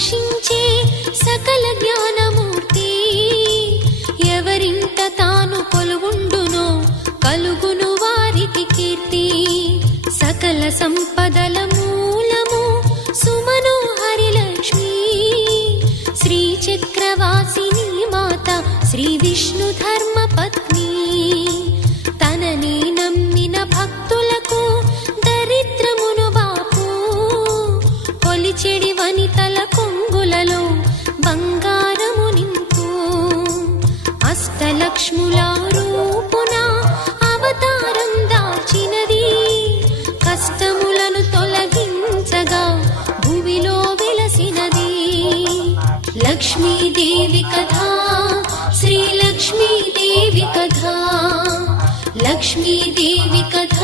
రక్షించే సకల జ్ఞానమూర్తి. ఎవరింట తాను కొలువుండునో కలుగును వారికి కీర్తి. సకల సంపదల మూలము సుమనోహరి లక్ష్మి. శ్రీ చక్రవాసిని మాత శ్రీ విష్ణు ధర్మ పత్ని. తనని నమ్మిన భక్తులకు దరిద్రమును బాపు. కొలిచెడి వనితల కొంగులలో బంగారము నింపు. అష్టలక్ష్ముల రూపున అవతారం దాచినది. కష్టములను తొలగించగా భూమిలో వెలసినది. లక్ష్మీదేవి కథ శ్రీ లక్ష్మీదేవి కథ. లక్ష్మీదేవి కథ